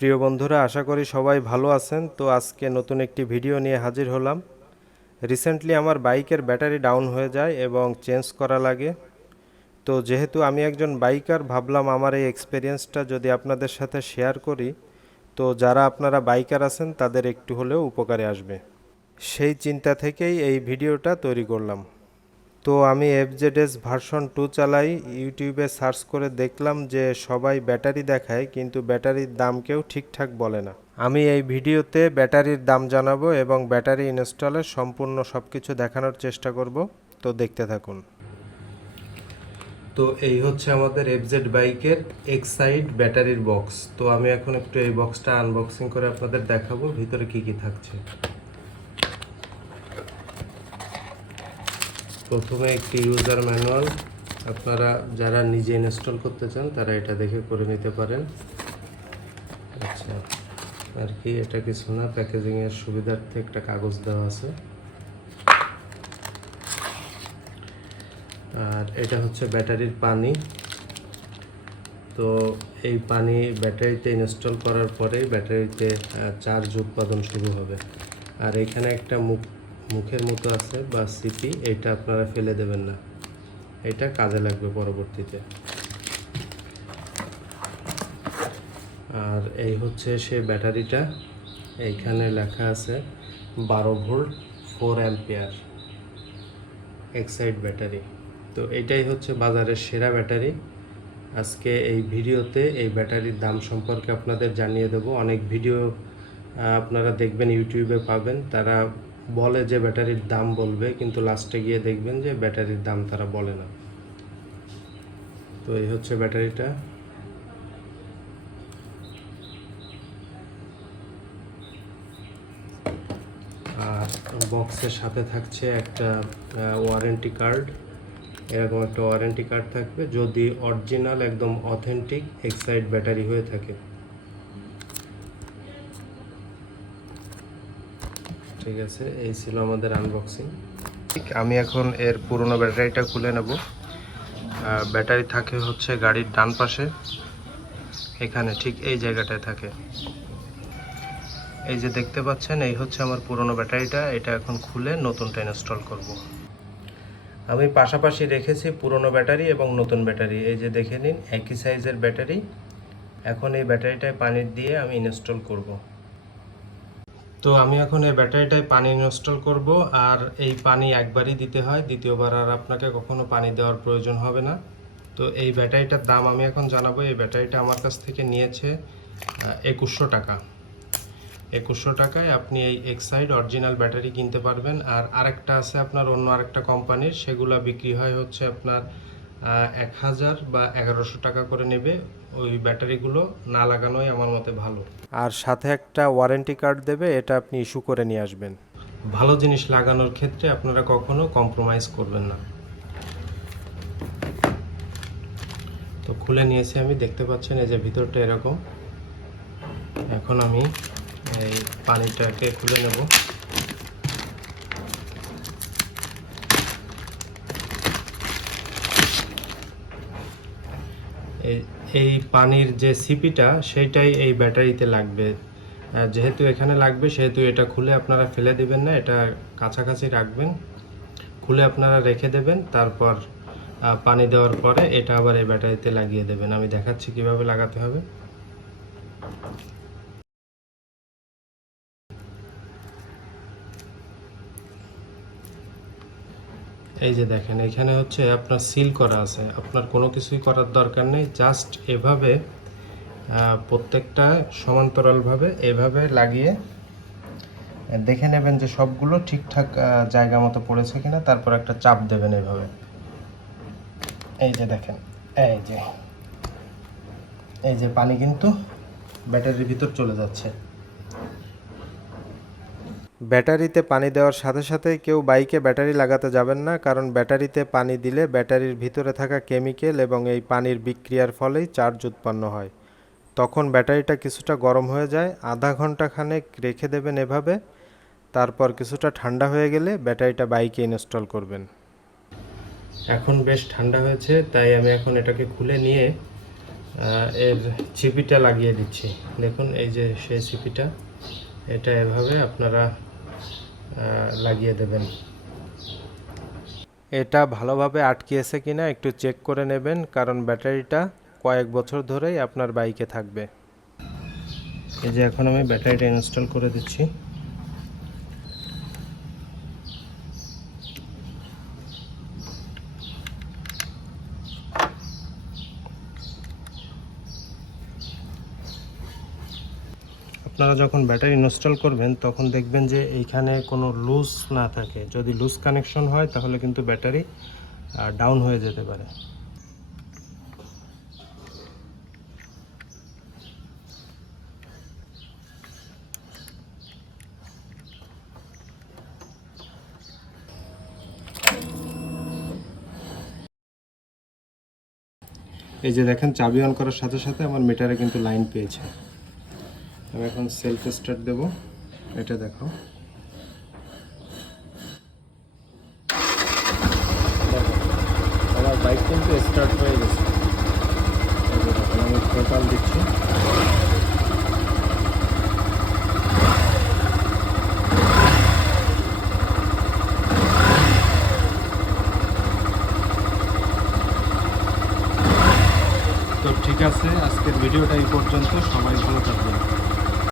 প্রিয় বন্ধুরা, আশা করি সবাই ভালো আছেন। তো আজকে নতুন একটি ভিডিও নিয়ে হাজির হলাম। রিসেন্টলি আমার বাইকের ব্যাটারি ডাউন হয়ে যায় এবং চেঞ্জ করা লাগে। তো যেহেতু আমি একজন বাইকার, ভাবলাম আমার এই এক্সপিরিয়েন্সটা যদি আপনাদের সাথে শেয়ার করি। তো যারা আপনারা বাইকার আছেন, তাদের একটু হলেও উপকারে আসবে। সেই চিন্তা থেকেই এই ভিডিওটা তৈরি করলাম। তো আমি এফজেডএস ভার্সন টু চালাই ইউটিউবে সার্চ করে দেখলাম যে সবাই ব্যাটারি দেখায়, কিন্তু ব্যাটারির দাম কেউ ঠিকঠাক বলে না। আমি এই ভিডিওতে ব্যাটারির দাম জানাব এবং ব্যাটারি ইনস্টলের সম্পূর্ণ সব কিছু দেখানোর চেষ্টা করব। তো দেখতে থাকুন। তো এই হচ্ছে আমাদের এফজেড বাইকের এক্সাইড ব্যাটারির বক্স তো আমি এখন একটু এই বক্সটা আনবক্সিং করে আপনাদের দেখাবো, ভিতরে কি কি থাকছে। প্রথমে একটি ইউজার ম্যানুয়াল আপনারা যারা নিজে ইনস্টল করতে চান, তারা এটা দেখে করে নিতে পারেন। আচ্ছা আর কি, এটা কিছু না প্যাকেজিংয়ের সুবিধার্থে একটা কাগজ দেওয়া আছে। আর এটা হচ্ছে ব্যাটারির পানি। তো এই পানি ব্যাটারিতে ইনস্টল করার পরেই ব্যাটারিতে চার্জ উৎপাদন শুরু হবে। আর এখানে একটা মুখ মুখের মতো আছে বা সিপি, এটা আপনারা ফেলে দেবেন না। এটা কাজে লাগবে পরবর্তীতে। আর এই হচ্ছে সে ব্যাটারিটা। এইখানে লেখা আছে বারো volt four ampere Exide battery. তো এটাই হচ্ছে বাজারের সেরা ব্যাটারি। আজকে এই ভিডিওতে এই ব্যাটারির দাম সম্পর্কে আপনাদের জানিয়ে দেব। অনেক ভিডিও আপনারা দেখবেন, ইউটিউবে পাবেন। তারা বলে যে ব্যাটারির দাম বলবে, কিন্তু লাস্টে গিয়ে দেখবেন যে ব্যাটারির দাম তারা বলে না। তো এই হচ্ছে ব্যাটারিটা। আর বক্সের সাথে থাকছে একটা ওয়ারেন্টি কার্ড এরকম একটা ওয়ারেন্টি কার্ড থাকবে, যদি অরিজিনাল একদম অথেন্টিক এক্সাইড ব্যাটারি হয়ে থাকে। ঠিক আছে, এই ছিল আমাদের আনবক্সিং আমি এখন এর পুরনো ব্যাটারিটা খুলে নেব। ব্যাটারি থাকে হচ্ছে গাড়ির ডান পাশে। এখানে ঠিক এই জায়গাটায় থাকে। এই যে দেখতে পাচ্ছেন, এই হচ্ছে আমার পুরনো ব্যাটারিটা। এটা এখন খুলে নতুনটা ইনস্টল করব। আমি পাশাপাশি রেখেছি পুরনো ব্যাটারি এবং নতুন ব্যাটারি। এই যে দেখে নিন, একই সাইজের ব্যাটারি। এখন এই ব্যাটারিটায় পানি দিয়ে আমি ইনস্টল করব। তো আমি এখন এই ব্যাটারিটায় পানি ইনস্টল করব আর এই পানি একবারই দিতে হয়। দ্বিতীয়বার আর আপনাকে কখনো পানি দেওয়ার প্রয়োজন হবে না। তো এই ব্যাটারিটার দাম আমি এখন জানাব। এই ব্যাটারিটা আমার কাছ থেকে নিয়েছে একুশশো টাকা। একুশশো টাকায় আপনি এই এক্সাইড অরিজিনাল ব্যাটারি কিনতে পারবেন। আর আরেকটা আছে আপনার অন্য আরেকটা কোম্পানির। সেগুলো বিক্রি হয় হচ্ছে আপনার এক হাজার বা এগারোশো টাকা করে নেবে। ওই ব্যাটারিগুলো না লাগানোই আমার মতে ভালো। আর সাথে একটা ওয়ারেন্টি কার্ড দেবে এটা আপনি ইস্যু করে নিয়ে আসবেন। ভালো জিনিস লাগানোর ক্ষেত্রে আপনারা কখনো কম্প্রোমাইজ করবেন না। তো খুলে নিয়েছি আমি দেখতে পাচ্ছেন এই যে ভিতরটা এরকম। এখন আমি এই পানিটাকে খুলে নেব। এই পানির যে সিপিটা, সেইটাই এই ব্যাটারিতে লাগবে। যেহেতু এখানে লাগবে, সেহেতু এটা খুলে আপনারা ফেলে দেবেন না, এটা কাছাকাছি রাখবেন। খুলে আপনারা রেখে দেবেন, তারপর পানি দেওয়ার পরে এটা আবার এই ব্যাটারিতে লাগিয়ে দেবেন। আমি দেখাচ্ছি কীভাবে লাগাতে হবে। এই যে দেখেন, এখানে হচ্ছে আপনার সিল করা আছে। আপনার কোনো কিছুই করার দরকার নেই জাস্ট এভাবে প্রত্যেকটা সমান্তরালভাবে এভাবে লাগিয়ে দেখে নেবেন যে সবগুলো ঠিকঠাক জায়গা মতো পড়েছে কিনা। তারপর একটা চাপ দেবেন এভাবে। এই যে দেখেন, এই যে এই যে পানি কিন্তু ব্যাটারির ভিতর চলে যাচ্ছে। ব্যাটারিতে পানি দেওয়ার সাথে সাথে কেউ বাইকে ব্যাটারি লাগাতে যাবেন না, কারণ ব্যাটারিতে পানি দিলে ব্যাটারির ভিতরে থাকা কেমিক্যাল এবং এই পানির বিক্রিয়ার ফলেই চার্জ উৎপন্ন হয়। তখন ব্যাটারিটা কিছুটা গরম হয়ে যায়, আধা ঘণ্টা খানেক রেখে দেবেন এভাবে, তারপর কিছুটা ঠান্ডা হয়ে গেলে ব্যাটারিটা বাইকে ইনস্টল করবেন। এখন বেশ ঠান্ডা হয়েছে, তাই আমি এখন এটাকে খুলে নিয়ে এর চিপিটা লাগিয়ে দিচ্ছি। দেখুন, এই যে সেই চিপিটা, এটা এভাবে আপনারা লাগিয়ে দেবেন। এটা ভালোভাবে আটকিয়েছে কিনা একটু চেক করে নেবেন কারণ ব্যাটারিটা কয়েক বছর ধরেই আপনার বাইকে থাকবে। এই যে এখন আমি ব্যাটারিটা ইনস্টল করে দিচ্ছি। আপনারা যখন ব্যাটারি ইনস্টল করবেন, তখন দেখবেন যে এইখানে কোনো লুজ না থাকে। যদি লুজ কানেকশন হয়, তাহলে কিন্তু ব্যাটারি ডাউন হয়ে যেতে পারে। এই যে দেখেন, চাবি অন করার সাথে সাথে আমার মিটারে কিন্তু লাইন পেয়েছে। আমি এখন সেলফ স্টার্ট দেব। এটা দেখো। আমার বাইক কিন্তু স্টার্ট হয়ে গেছে। আমি টোটাল দিচ্ছি। তো ঠিক আছে, আজকের ভিডিওটা এই পর্যন্ত। সবাই ভালো থাকবেন।